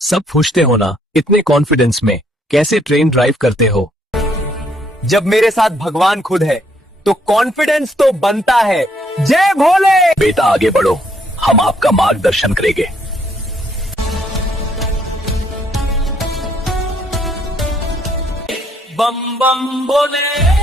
सब पूछते हो ना, इतने कॉन्फिडेंस में कैसे ट्रेन ड्राइव करते हो? जब मेरे साथ भगवान खुद है तो कॉन्फिडेंस तो बनता है। जय भोले। बेटा आगे बढ़ो, हम आपका मार्गदर्शन करेंगे। बम बम बोले।